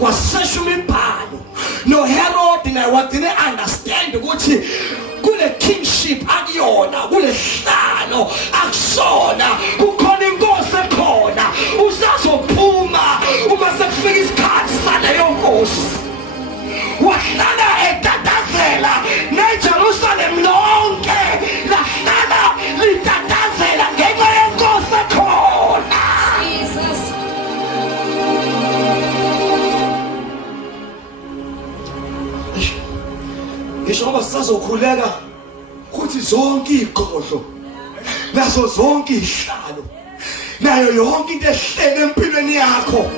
kwasesha imibhalo noHerod naye wadine understand ukuthi kule kingship akuyona kule hlalo akusona kukhona inkosi ekhona usazophuma uma sekufika isikhathi saleyo nkosi wahlala etatazela neJerusalem lonke lahlala litatazela ngenxa yenkosi ekhona. Ngisho ngoba sisazokhuleka ukuthi zonke izigodlo nazo zonke izihlalo nayo yonke into ehlele empilweni yakho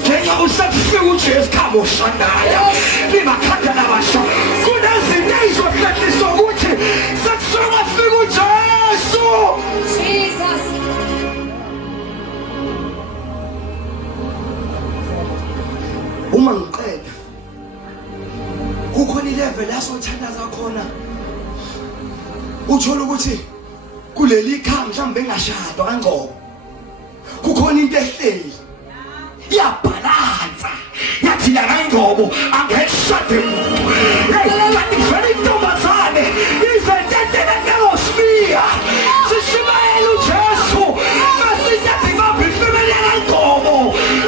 njengoba usafika uJesu khamo ushandaya limakhanda nabasha kunezinto ezizohlehliswa ukuthi sekusuka fika uJesu. Jesus. Uma ngiqeda kukhona ilevel asothandaza khona uthola ukuthi kuleli khaya mhlawumbe engashadwa kangcobo kukhona into ehleli iyabhalansa yathi la kangcobo angekushade umuntu kanti vele intombazane izentetela ngosmiya sishimayela uJesu masithathe babhifemele kangcobo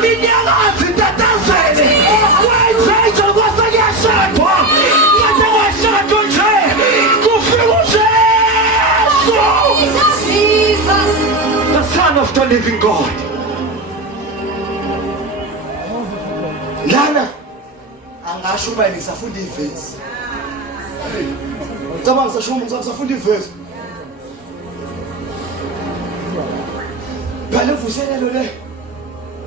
inyakazi tatazele kwenzenje kwasakuyashadwa ngaze kwashadwa nje kufika uJesu. Jesus, the Son of the living God. Lana angasho uba nisafunda ivesi. Ngicabanga ngisasho ngisafunda ivesi. Bale vuselelo le.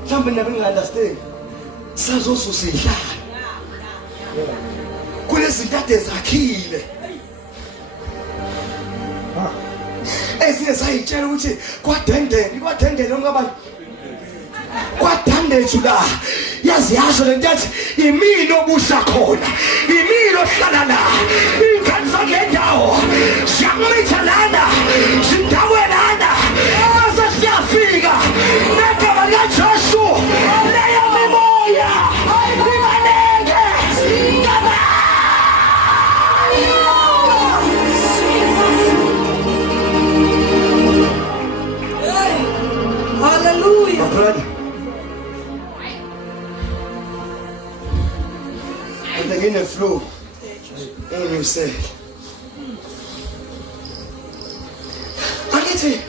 Mhlawumbe nabe nginga-understand. Sazosusa idlala. Kulezinto ade zakhile. Ezinye sayitshela ukuthi kwadendele ngabani kwadandethu la yazi yasho lento yathi imini obusa khona imini ohlala la ingane zangendawo siyakumitha lana sindawe lana mase siyafika negama likaJesu leyo mimoya ibaneke ngaba. Hallelujah. Brother. And again the flow. And you say. Angithi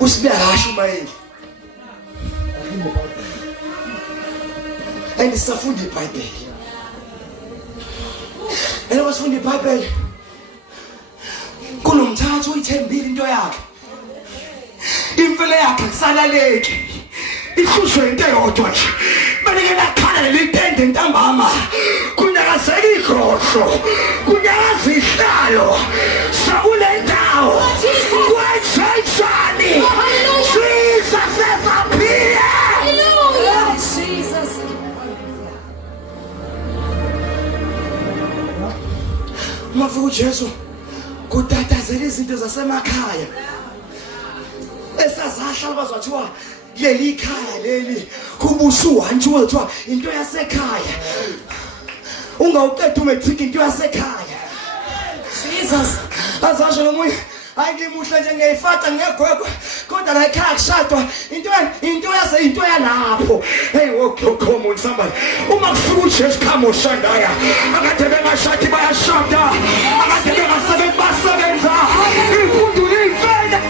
usibehasha umayini. And isafunda iBhayibheli. And wasifunda iBhayibheli. Kunomthathu uyithembile into yakhe. Imvelo yakhe kusalaleki ihlushwe into eyodwa nje benike lakhala lelitende ntambama kunyakazeka igodlo kunyakaza ihlalo sakule ndawo kwetshani Jesus esaphiwe. Hallelujah. Jesus. Mafika uJesu kutatazela izinto zasemakhaya esazahla bazathiwa leli khaya leli kubusa uhantshu wethiwa into yasekhaya ungawuqeda umetric into yasekhaya. Jesus azasho nomunye ayingimuhle nje ngiyifata ngegwegwe kodwa la ekhaya kushadwa into yalapho. Hey come on somebody uma kufika uJesu khamo ushandaya akade bengashadi bayashada akade bengasebenzi basebenza imfundo lifenda.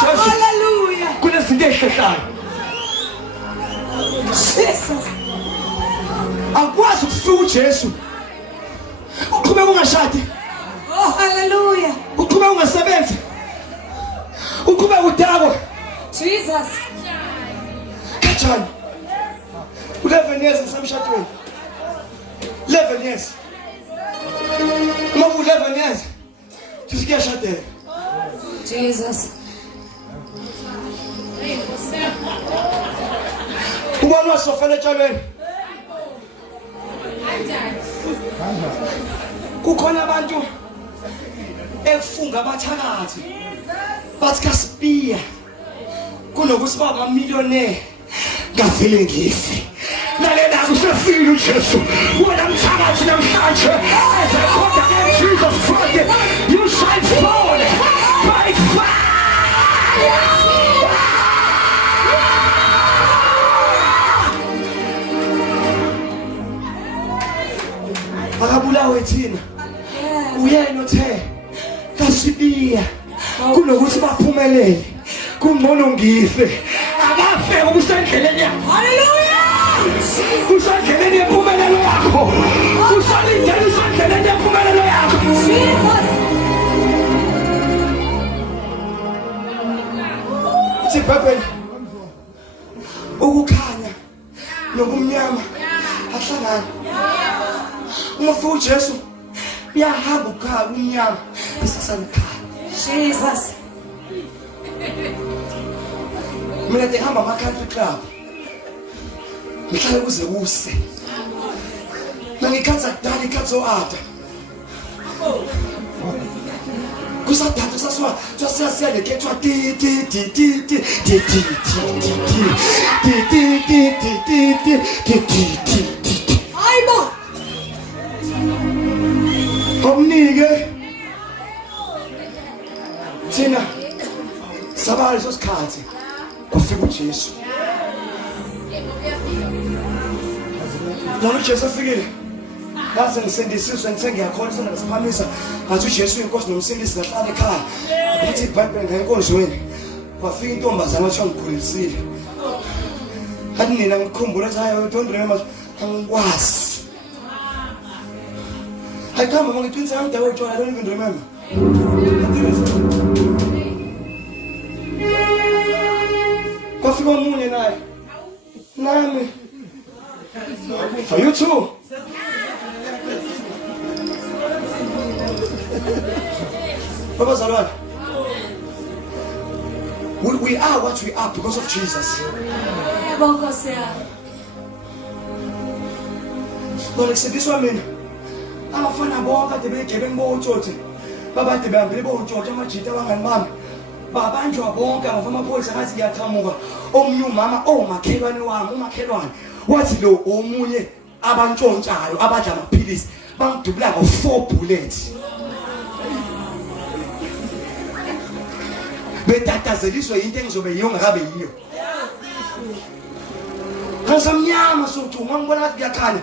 Hallelujah. Kunezinto ezihlelayo. Jesus. Akwazi ukufika uJesu. Uqhubeka ungashadi. Oh hallelujah. Uqhubeka ungasebenzi. Uqhubeka udakwe. Jesus. Kanjani? 11 years ngisemshadweni. 11 years. Ngoba 11 years. Sisiyashadela. Jesus. Ubani wasofela etshalweni? kukhona abantu ekufunga abathakathi bathi kasipiya kunokuthi baba millionaire ngavele ngife lalela kusefile uJesu wena mthakathi namhlanje as I call the name Jesus Christ you shall fall by fire. Akabulawe thina uyena othe kasibiya kunokuthi baphumelele kungcono ngife akafe ukusendleleni yakho. Haleluya usendleleni yempumelelo yakho usalindele usendleleni yempumelelo yakho. Sibhabhela ukukhanya nokumnyama ahlangana. Uma ufuna uJesu uyahamba ukhala umnyama isasakhaya. Jesus. Mina ngihamba ama-country club. Ngihlale kuze kuse. Ngikhatha kudala ikhatho ada. Kusadada saswa sasiya lekethwa ti ti ti ti ti ti ti ti ti ti ti. Hayibo. Omnike thina sabali sosikhathi kufika uJesu. Noma uJesu afikile lase ngisindisiswe ngithe ngiyakhona sengasiphamisa ngathi uJesu inkosi nomsindisi ngahlala ekhaya ukuthi iBhayibheli ngenkonzweni kwafika intombazana ethiwa ngikhulisile kanti nina ngikhumbula ukuthi hayi don't remember angikwazi. I come among the twins. I don't even remember. Coffee on moon and I. Nami. Are you too? Papa Zalwan. We are what we are because of Jesus. Lord, accept this one, man. Abafana bonke ade begebengu botsotsi babade behambile botsotsi amajita abangani bami babanjwa bonke ngafamapholisa ngathi ngiyaqhamuka omnye umama omakhelwane wami umakhelwane wathi lo omunye abantshontshayo abadla amaphilisi bangidubula ngo4 bullets betatazeliswe into engizobe yiyo ngakabe yiyo kasamnyama sokuthi ungangibona ngathi kuyakhanya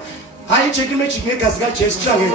hayi check magic negazi kaJesu hlangene